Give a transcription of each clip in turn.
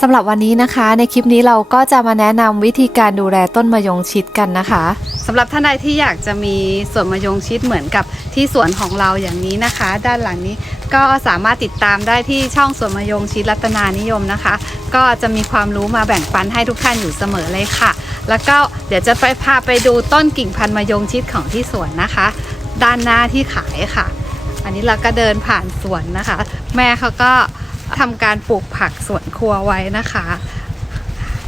สำหรับวันนี้นะคะ ในคลิปนี้เราก็จะมาแนะนำวิธีการดูแลต้นมะยงชิดกันนะคะสำหรับท่านใดที่อยากจะมีสวนมะยงชิดเหมือนกับที่สวนของเราอย่างนี้นะคะ ด้านหลังนี้ก็สามารถติดตามได้ที่ช่องสวนมะยงชิดรัตนานิยมนะคะ ก็จะมีความรู้มาแบ่งปันให้ทุกท่านอยู่เสมอเลยค่ะ แล้วก็เดี๋ยวจะไปพาไปดูต้นกิ่งพันธุ์มะยงชิดของที่สวนนะคะ ด้านหน้าที่ขายค่ะ อันนี้เราก็เดินผ่านสวนนะคะ แม่เขาก็ ทำการปลูกผักสวนครัวไว้นะคะ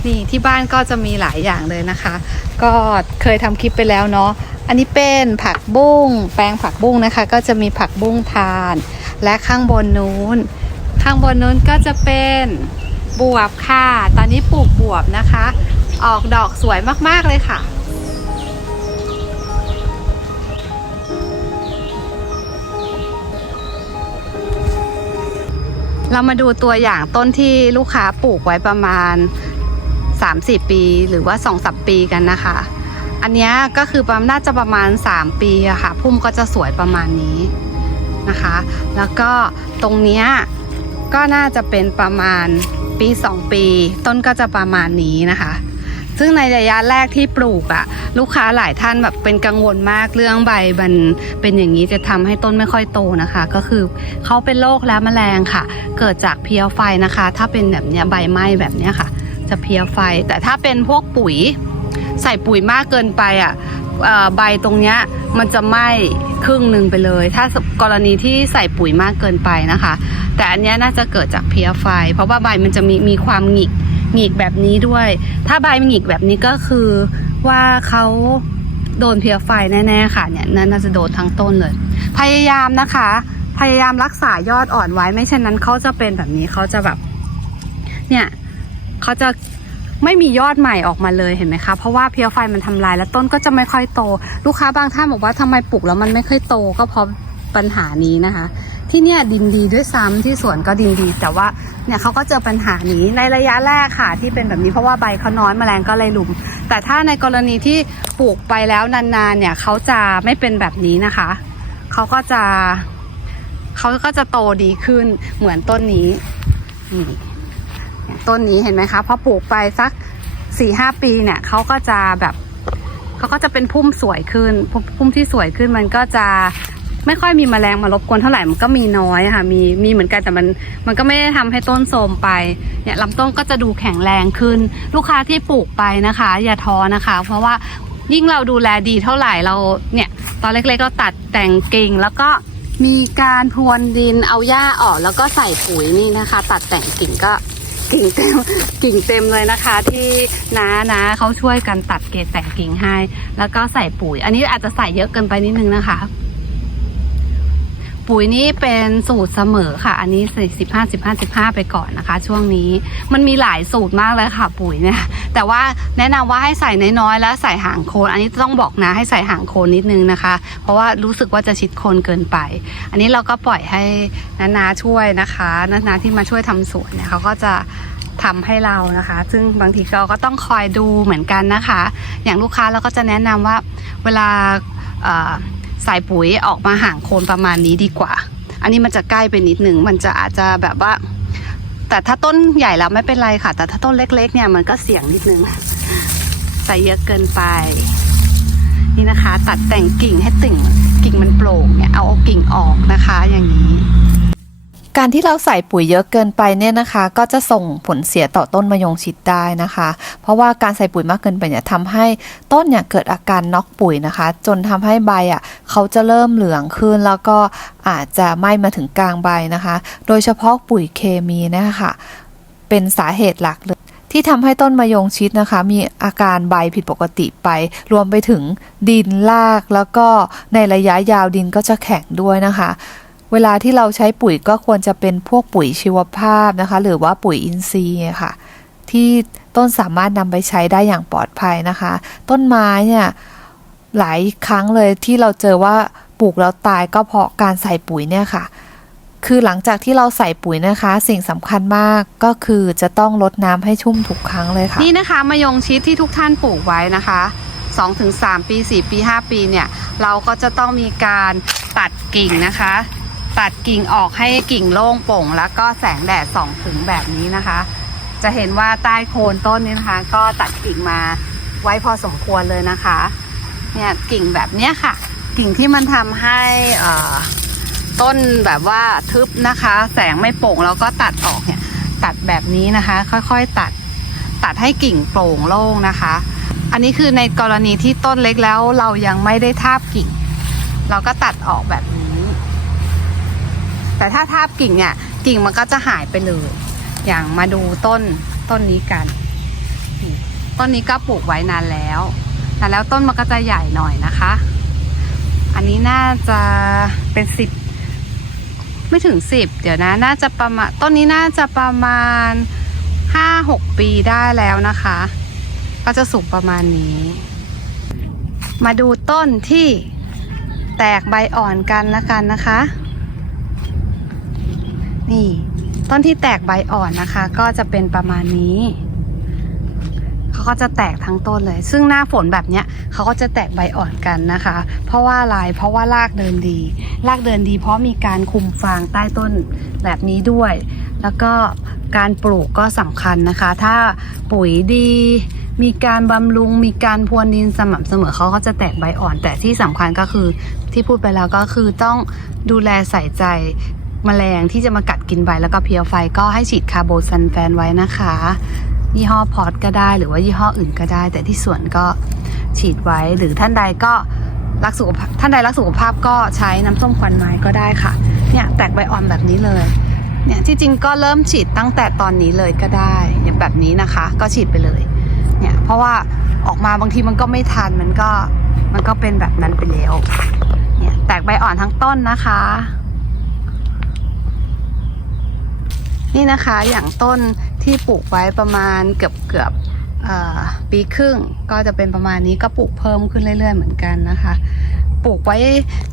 นี่ที่บ้านก็จะมีหลายอย่างเลยนะคะ ก็เคยทำคลิปไปแล้วเนาะอันนี้เป็นผักบุ้งแปลงผักบุ้งนะคะ ก็จะมีผักบุ้งทาน และข้างบนนู้น ข้างบนนู้นก็จะเป็นบวบค่ะ ตอนนี้ปลูกบวบนะคะ ออกดอกสวยมากๆเลยค่ะ เรามาดูตัวอย่างต้นที่ลูกค้าปลูกไว้ประมาณ 3-4 ปีหรือว่า 2 3 ปีกันนะคะ อันนี้ก็คือประมาณน่าจะประมาณ 3 ปีอะค่ะ พุ่มก็จะสวยประมาณนี้นะคะ แล้วก็ตรงเนี้ยก็น่าจะเป็นประมาณปี 2 ปี ต้นก็จะประมาณนี้นะคะ ซึ่งในระยะแรกที่ปลูกอะลูกค้าหลายท่านแบบเป็นกังวลมากเรื่องใบมันเป็นอย่างนี้จะทำให้ต้นไม่ค่อยโตนะคะ ก็คือเขาเป็นโรคและแมลงค่ะ เกิดจากเพลี้ยไฟนะคะ ถ้าเป็นแบบเนี้ยใบไหม้แบบเนี้ยค่ะ จะเพลี้ยไฟ แต่ถ้าเป็นพวกปุ๋ย ใส่ปุ๋ยมากเกินไปอะใบตรงเนี้ยมันจะไหม้ครึ่งหนึ่งไปเลย ถ้ากรณีที่ใส่ปุ๋ยมากเกินไปนะคะ แต่อันนี้น่าจะเกิดจากเพลี้ยไฟ เพราะว่าใบมันจะมีมีความหงิก หงิกแบบนี้ด้วย ถ้าใบมันหงิกแบบนี้ก็คือว่าเขาโดนเพลี้ยไฟแน่ๆค่ะเนี่ยน่าจะโดนทั้งต้นเลย พยายามนะคะ พยายามรักษายอดอ่อนไว้ ไม่เช่นนั้นเขาจะเป็นแบบนี้เขาจะแบบ เนี่ยเขาจะไม่มียอดใหม่ออกมาเลยเห็นไหมคะเพราะว่าเพลี้ยไฟมันทำลายแล้วต้นก็จะไม่ค่อยโต ลูกค้าบางท่านบอกว่าทำไมปลูกแล้วมันไม่ค่อยโตก็เพราะปัญหานี้นะคะ ที่เนี่ยดินดีด้วยซ้ำที่สวนก็ดินดี แต่ว่า เนี่ยเขาก็เจอปัญหานี้ในระยะแรกค่ะที่เป็นแบบนี้เพราะว่าใบเขาน้อยแมลงก็เลยลุม แต่ถ้าในกรณีที่ปลูกไปแล้วนานๆเนี่ยเขาจะไม่เป็นแบบนี้นะคะเขาก็จะเขาก็จะโตดีขึ้นเหมือนต้นนี้นี่ต้นนี้เห็นไหมคะพอปลูกไปสักสี่ห้าปีเนี่ยเขาก็จะแบบเขาก็จะเป็นพุ่มสวยขึ้นพุ่มที่สวยขึ้นมันก็จะ ไม่ค่อยมีแมลงมารบกวนเท่าไหร่มันก็มีน้อยค่ะ มีมีเหมือนกันแต่มันมันก็ไม่ได้ทำให้ต้นโทรมไปเนี่ยลำต้นก็จะดูแข็งแรงขึ้น ลูกค้าที่ปลูกไปนะคะ อย่าท้อนะคะ เพราะว่ายิ่งเราดูแลดีเท่าไหร่เราเนี่ย ตอนเล็กๆเราตัดแต่งกิ่งแล้วก็มีการพรวนดินเอาหญ้าออกแล้วก็ใส่ปุ๋ยนี่นะคะ ตัดแต่งกิ่งก็กิ่งเต็มกิ่งเต็มเลยนะคะ ที่น้านะเขาช่วยกันตัดเกตแต่งกิ่งให้ แล้วก็ใส่ปุ๋ย อันนี้อาจจะใส่เยอะเกินไปนิดนึงนะคะ ปุ๋ยนี้เป็นสูตรเสมอค่ะ อันนี้ส่สิบห้าสิบห้าสิบห้าไปก่อนนะคะ ช่วงนี้มันมีหลายสูตรมากเลยค่ะ ปุ๋ยเนี่ย แต่ว่าแนะนำว่าให้ใส่น้อยๆแล้วใส่หางโคน อันนี้ต้องบอกนะให้ใส่หางโคนนิดนึงนะคะ เพราะว่ารู้สึกว่าจะชิดโคนเกินไป อันนี้เราก็ปล่อยให้นานาช่วยนะคะนานาที่มาช่วยทำสวนเนี่ยเขาก็จะทำให้เรานะคะ ซึ่งบางทีเราก็ต้องคอยดูเหมือนกันนะคะ อย่างลูกค้าเราก็จะแนะนำว่าเวลา ใส่ปุ๋ยออกมาห่างโคนประมาณนี้ดีกว่า อันนี้มันจะใกล้ไปนิดหนึ่งมันจะอาจจะแบบว่า แต่ถ้าต้นใหญ่แล้วไม่เป็นไรค่ะ แต่ถ้าต้นเล็ก ๆ เนี่ยมันก็เสี่ยงนิดนึงใส่เยอะเกินไป นี่นะคะ ตัดแต่งกิ่งให้ติ่งกิ่งมันโปร่งเนี่ยเอากิ่งออกนะคะ อย่างนี้ การที่เราใส่ปุ๋ยเยอะเกินไปเนี่ยนะคะ ก็จะส่งผลเสียต่อต้นมะยงชิดได้นะคะ เพราะว่าการใส่ปุ๋ยมากเกินไปเนี่ยทำให้ต้นเนี่ยเกิดอาการน็อกปุ๋ยนะคะ จนทำให้ใบอะเขาจะเริ่มเหลืองขึ้นแล้วก็อาจจะไหม้มาถึงกลางใบนะคะ โดยเฉพาะปุ๋ยเคมีนะคะเป็นสาเหตุหลักเลยที่ทำให้ต้นมะยงชิดนะคะ มีอาการใบผิดปกติไป รวมไปถึงดินรากแล้วก็ในระยะยาวดินก็จะแข็งด้วยนะคะ เวลาที่เราใช้ปุ๋ยก็ควรจะเป็นพวกปุ๋ยชีวภาพนะคะ หรือว่าปุ๋ยอินทรีย์ค่ะ ที่ต้นสามารถนำไปใช้ได้อย่างปลอดภัยนะคะ ต้นไม้เนี่ยหลายครั้งเลยที่เราเจอว่าปลูกแล้วตายก็เพราะการใส่ปุ๋ยเนี่ยค่ะ คือหลังจากที่เราใส่ปุ๋ยนะคะ สิ่งสำคัญมากก็คือจะต้องลดน้ำให้ชุ่มทุกครั้งเลยค่ะ นี่นะคะมะยงชิดที่ทุกท่านปลูกไว้นะคะ2-3ปี 4 ปี 5 ปีเนี่ย เราก็จะต้องมีการตัดกิ่งนะคะ ตัดกิ่งออกให้กิ่งโล่งโป่ง แล้วก็แสงแดดส่องถึงแบบนี้นะคะ จะเห็นว่าใต้โคนต้นนี้นะคะ ก็ตัดกิ่งมาไว้พอสมควรเลยนะคะ เนี่ยกิ่งแบบเนี้ยค่ะ กิ่งที่มันทำให้ต้นแบบว่าทึบนะคะ แสงไม่โป่งแล้วก็ตัดออกเนี่ยตัดแบบนี้นะคะ ค่อยๆตัดตัดให้กิ่งโปร่งโล่งนะคะ อันนี้คือในกรณีที่ต้นเล็กแล้วเรายังไม่ได้ทาบกิ่ง เราก็ตัดออกแบบนี้ แต่ถ้าทาบกิ่งเนี่ยกิ่งมันก็จะหายไปเลย อย่างมาดูต้นต้นนี้กันต้นนี้ก็ปลูกไว้นานแล้วแต่แล้วต้นมันก็จะใหญ่หน่อยนะคะ อันนี้น่าจะเป็นสิบไม่ถึงสิบเดี๋ยวนะ น่าจะประมาณต้นนี้น่าจะประมาณห้าหกปีได้แล้วนะคะ ก็จะสูงประมาณนี้ มาดูต้นที่แตกใบอ่อนกันแล้วกันนะคะ นี่ ต้นที่แตกใบอ่อนนะคะ ก็จะเป็นประมาณนี้เขาก็จะแตกทั้งต้นเลย ซึ่งหน้าฝนแบบเนี้ยเขาก็จะแตกใบอ่อนกันนะคะ เพราะว่าอะไรเพราะว่ารากเดินดีรากเดินดี เพราะมีการคุมฟางใต้ต้นแบบนี้ด้วย แล้วก็การปลูกก็สำคัญนะคะ ถ้าปุ๋ยดีมีการบำรุงมีการพรวนดินสม่ำเสมอเขาก็จะแตกใบอ่อน แต่ที่สำคัญก็คือที่พูดไปแล้วก็คือต้องดูแลใส่ใจ แมลงที่จะมากัดกินใบแล้วก็เพียวไฟก็ให้ฉีดคาร์โบซันแฟนไว้นะคะ ยี่ห้อพอตก็ได้หรือว่ายี่ห้ออื่นก็ได้ แต่ที่สวนก็ฉีดไว้หรือท่านใดก็รักสุขภาพท่านใดรักสุขภาพก็ใช้น้ำส้มควันไม้ก็ได้ค่ะ เนี่ยแตกใบอ่อนแบบนี้เลยเนี่ยที่จริงก็เริ่มฉีดตั้งแต่ตอนนี้เลยก็ได้อย่างแบบนี้นะคะ ก็ฉีดไปเลยเนี่ยเพราะว่าออกมาบางทีมันก็ไม่ทันมันก็มันก็เป็นแบบนั้นไปแล้วเนี่ยแตกใบอ่อนทั้งต้นนะคะ นี่นะคะอย่างต้นที่ปลูกไว้ประมาณเกือบเกือบปีครึ่งก็จะเป็นประมาณนี้ก็ปลูกเพิ่มขึ้นเรื่อย ๆ เหมือนกันนะคะ ปลูกไว้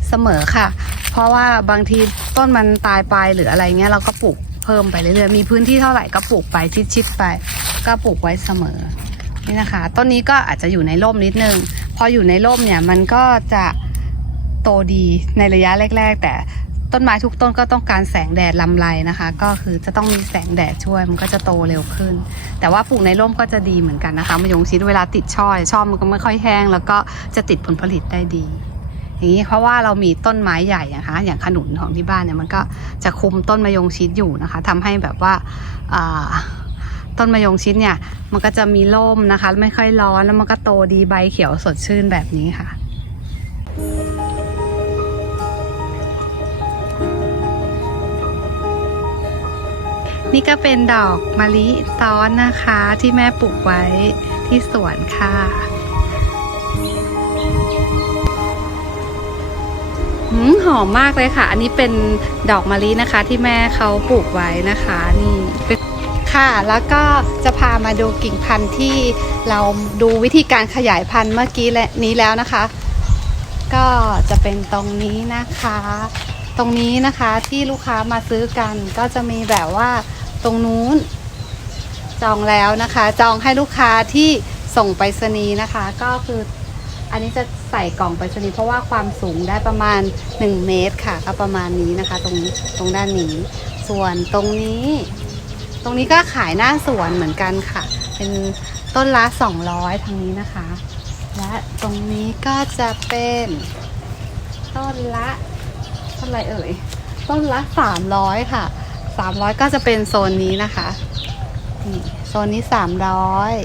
เสมอค่ะ เพราะว่าบางทีต้นมันตายไปหรืออะไรเงี้ยเราก็ปลูกเพิ่มไปเรื่อยๆมีพื้นที่เท่าไหร่ก็ปลูกไปชิดๆไป ก็ปลูกไว้เสมอนี่นะคะต้นนี้ก็อาจจะอยู่ในร่มนิดนึง พออยู่ในร่มเนี่ยมันก็จะโตดีในระยะแรก ๆ แต่ ต้นไม้ทุกต้นก็ต้องการแสงแดดลำไรนะคะ ก็คือจะต้องมีแสงแดดช่วย มันก็จะโตเร็วขึ้น แต่ว่าปลูกในร่มก็จะดีเหมือนกันนะคะมะยงชิดเวลาติดช่อช่อมันก็ไม่ค่อยแห้ง แล้วก็จะติดผลผลิตได้ดี อย่างนี้เพราะว่าเรามีต้นไม้ใหญ่นะคะ อย่างขนุนของที่บ้านเนี่ยมันก็จะคุมต้นมะยงชิดอยู่นะคะทำให้แบบว่าอ่าต้นมะยงชิดเนี่ยมันก็จะมีร่มนะคะ ไม่ค่อยร้อนแล้วมันก็โตดีใบเขียวสดชื่นแบบนี้ค่ะ นี่ก็เป็นดอกมะลิซ้อนนะคะที่แม่ปลูกไว้ที่สวนค่ะหอมมากเลยค่ะ อันนี้เป็นดอกมะลินะคะ ที่แม่เขาปลูกไว้นะคะนี่ค่ะ แล้วก็จะพามาดูกิ่งพันธุ์ที่เราดูวิธีการขยายพันธุ์เมื่อกี้และนี้แล้วนะคะ ก็จะเป็นตรงนี้นะคะ ตรงนี้นะคะที่ลูกค้ามาซื้อกันก็จะมีแบบว่า ตรงนู้น จองแล้วนะคะ จองให้ลูกค้าที่ส่งไปรษณีย์นะคะ ก็คืออันนี้จะใส่กล่องไปรษณีย์เพราะว่าความสูงได้ประมาณ 1 เมตรค่ะ ก็ประมาณนี้นะคะ ตรงนี้ตรงด้านนี้ ส่วนตรงนี้ ตรงนี้ก็ขายหน้าสวนเหมือนกันค่ะ เป็นต้นละ 200 ทางนี้นะคะ และตรงนี้ก็จะเป็นต้นละเท่าไหรเอ่ย ต้นละ 300 ค่ะ 300ก็จะเป็นโซนนี้นะคะนี่โซนนี้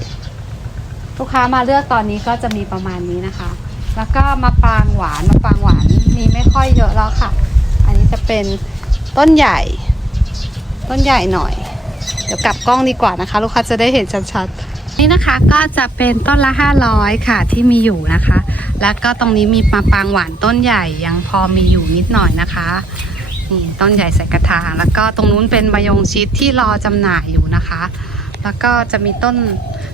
300ลูกค้ามาเลือกตอนนี้ก็จะมีประมาณนี้นะคะ แล้วก็มะปรางหวานมะปรางหวานมีไม่ค่อยเยอะแล้วค่ะ อันนี้จะเป็นต้นใหญ่ ต้นใหญ่หน่อย เดี๋ยวกลับกล้องดีกว่านะคะ ลูกค้าจะได้เห็นชัดๆ นี่นะคะก็จะเป็นต้นละ 500 ค่ะที่มีอยู่นะคะ แล้วก็ตรงนี้มีมะปรางหวานต้นใหญ่ยังพอมีอยู่นิดหน่อยนะคะ นี่ต้นใหญ่ใส่กระถางแล้วก็ตรงนู้นเป็นมะยงชิดที่รอจำหน่ายอยู่นะคะ แล้วก็จะมีต้น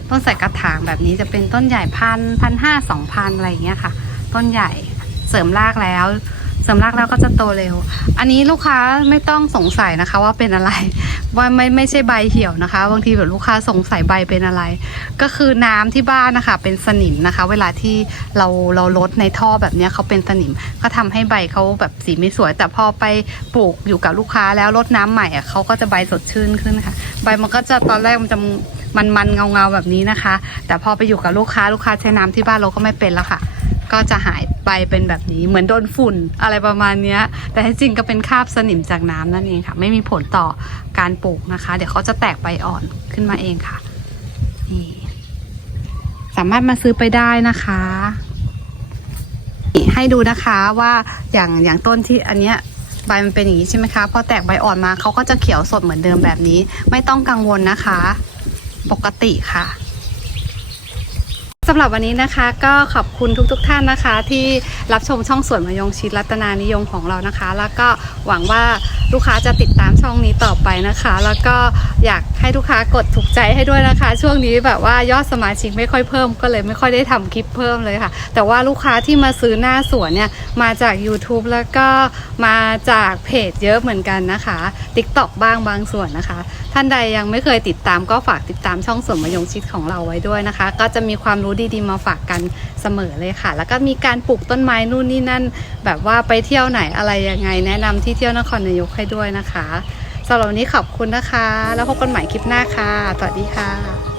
ต้นใส่กระถางแบบนี้จะเป็นต้นใหญ่พันพันห้าสองพันอะไรอย่างเงี้ยค่ะ ต้นใหญ่เสริมรากแล้ว สริมรากแล้วก็จะโตเร็ว อันนี้ลูกค้าไม่ต้องสงสัยนะคะ ว่าเป็นอะไร ว่าไม่ไม่ใช่ใบเหี่ยวนะคะ บางทีแบบลูกค้าสงสัยใบเป็นอะไร ก็คือน้ำที่บ้านนะคะ เป็นสนิมนะคะ เวลาที่เราเราลดในท่อแบบนี้เขาเป็นสนิม ก็ทำให้ใบเขาแบบสีไม่สวย แต่พอไปปลูกอยู่กับลูกค้าแล้วลดน้ำใหม่อะเขาก็จะใบสดชื่นขึ้นค่ะ ใบมันก็จะตอนแรกมันจะมันมันเงาเงาแบบนี้นะคะ แต่พอไปอยู่กับลูกค้าลูกค้าใช้น้ำที่บ้านเราก็ไม่เป็นแล้วค่ะ ก็จะหายไปเป็นแบบนี้เหมือนโดนฝุ่นอะไรประมาณนี้แต่ที่จริงก็เป็นคราบสนิมจากน้ำนั่นเองค่ะ ไม่มีผลต่อการปลูกนะคะ เดี๋ยวเขาจะแตกใบอ่อนขึ้นมาเองค่ะนี่สามารถมาซื้อไปได้นะคะให้ดูนะคะว่าอย่างอย่างต้นที่อันเนี้ยใบมันเป็นอย่างนี้ใช่ไหมคะพอแตกใบอ่อนมาเขาก็จะเขียวสดเหมือนเดิมแบบนี้ ไม่ต้องกังวลนะคะ ปกติค่ะ สำหรับวันนี้นะคะก็ขอบคุณทุกๆทท่านนะคะ ที่รับชมช่องสวนมยงชิดรัตนานิยมของเรานะคะ แล้วก็หวังว่าลูกค้าจะติดตามช่องนี้ต่อไปนะคะ แล้วก็อยากให้ลูกค้ากดถูกใจให้ด้วยนะคะ ช่วงนี้แบบว่ายอดสมาชิกไม่ค่อยเพิ่มก็เลยไม่ค่อยได้ทำคลิปเพิ่มเลยค่ะ แต่ว่าลูกค้าที่มาซื้อหน้าสวนเนี่ยมาจาก YouTube แล้วก็มาจากเพจเยอะเหมือนกันนะคะ TikTok บ้างบางส่วนนะคะ ท่านใดยังไม่เคยติดตามก็ฝากติดตามช่องสวนมยงชิดของเราไว้ด้วยนะคะ ก็จะมีความรู้ดีๆมาฝากกันเสมอเลยค่ะ แล้วก็มีการปลูกต้นไม้นู่นนี่นั่น แบบว่าไปเที่ยวไหนอะไรยังไง แนะนำที่เที่ยวนครนายกให้ด้วยนะคะสำหรับวันนี้ขอบคุณนะคะ แล้วพบกันใหม่คลิปหน้าค่ะสวัสดีค่ะ